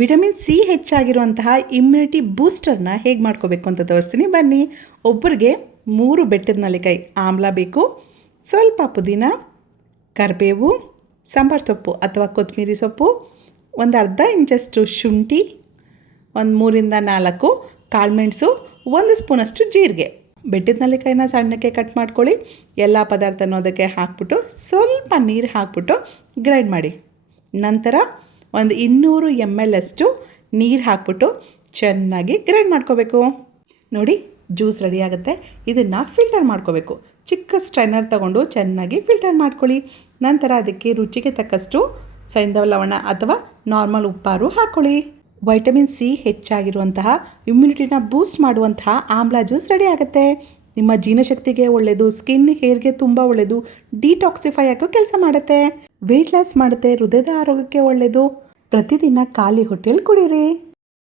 Vitamin C ಹೆಚ್ಚಾಗಿರುವಂತಹ immunity ಬೂಸ್ಟರ್ನ ಹೇಗೆ ಮಾಡ್ಕೋಬೇಕು ಅಂತ ತೋರಿಸ್ತೀನಿ. ಬನ್ನಿ, ಒಬ್ಬರಿಗೆ ಮೂರು ಬೆಟ್ಟದ ನೆಲ್ಲಿಕಾಯಿ ಆಮ್ಲ ಬೇಕು, ಸ್ವಲ್ಪ ಪುದೀನ, ಕರಿಬೇವು, ಸಾಂಬಾರು ಸೊಪ್ಪು ಅಥವಾ ಕೊತ್ತಂಬರಿ ಸೊಪ್ಪು, ಒಂದು ಅರ್ಧ ಇಂಚಷ್ಟು ಶುಂಠಿ, ಒಂದು ಮೂರಿಂದ ನಾಲ್ಕು ಕಾಳುಮೆಣಸು ಒಂದು ಸ್ಪೂನಷ್ಟು ಜೀರಿಗೆ. ಬೆಟ್ಟದ ನೆಲ್ಲಿಕಾಯಿನ ಸಣ್ಣಕ್ಕೆ ಕಟ್ ಮಾಡ್ಕೊಳ್ಳಿ. ಎಲ್ಲ ಪದಾರ್ಥನೂ ಅದಕ್ಕೆ ಹಾಕ್ಬಿಟ್ಟು ಸ್ವಲ್ಪ ನೀರು ಹಾಕ್ಬಿಟ್ಟು ಗ್ರೈಂಡ್ ಮಾಡಿ. ನಂತರ ಒಂದು ಇನ್ನೂರು ಎಂ ಎಲ್ ಅಷ್ಟು ನೀರು ಹಾಕ್ಬಿಟ್ಟು ಚೆನ್ನಾಗಿ ಗ್ರೈಂಡ್ ಮಾಡ್ಕೋಬೇಕು. ನೋಡಿ ಜ್ಯೂಸ್ ರೆಡಿ ಆಗುತ್ತೆ. ಇದನ್ನು ಫಿಲ್ಟರ್ ಮಾಡ್ಕೋಬೇಕು. ಚಿಕ್ಕ ಸ್ಟ್ರೈನರ್ ತಗೊಂಡು ಚೆನ್ನಾಗಿ ಫಿಲ್ಟರ್ ಮಾಡ್ಕೊಳ್ಳಿ. ನಂತರ ಅದಕ್ಕೆ ರುಚಿಗೆ ತಕ್ಕಷ್ಟು ಸೈಂಧವ ಲವಣ ಅಥವಾ ನಾರ್ಮಲ್ ಉಪ್ಪಾರು ಹಾಕ್ಕೊಳ್ಳಿ ವೈಟಮಿನ್ ಸಿ ಹೆಚ್ಚಾಗಿರುವಂತಹ ಇಮ್ಯುನಿಟಿನ ಬೂಸ್ಟ್ ಮಾಡುವಂತಹ ಆಮ್ಲ ಜ್ಯೂಸ್ ರೆಡಿ ಆಗುತ್ತೆ. ನಿಮ್ಮ ಜೀರ್ಣಶಕ್ತಿಗೆ ಒಳ್ಳೆಯದು ಸ್ಕಿನ್ ಹೇರ್ಗೆ ತುಂಬ ಒಳ್ಳೆಯದು ಡಿಟಾಕ್ಸಿಫೈ ಆಗೋ ಕೆಲಸ ಮಾಡುತ್ತೆ. ವೆಯ್ಟ್ ಲಾಸ್ ಮಾಡುತ್ತೆ ಹೃದಯದ ಆರೋಗ್ಯಕ್ಕೆ ಒಳ್ಳೆಯದು ಪ್ರತಿದಿನ ಖಾಲಿ ಹೊಟ್ಟೆಲಿ ಕುಡೀರಿ.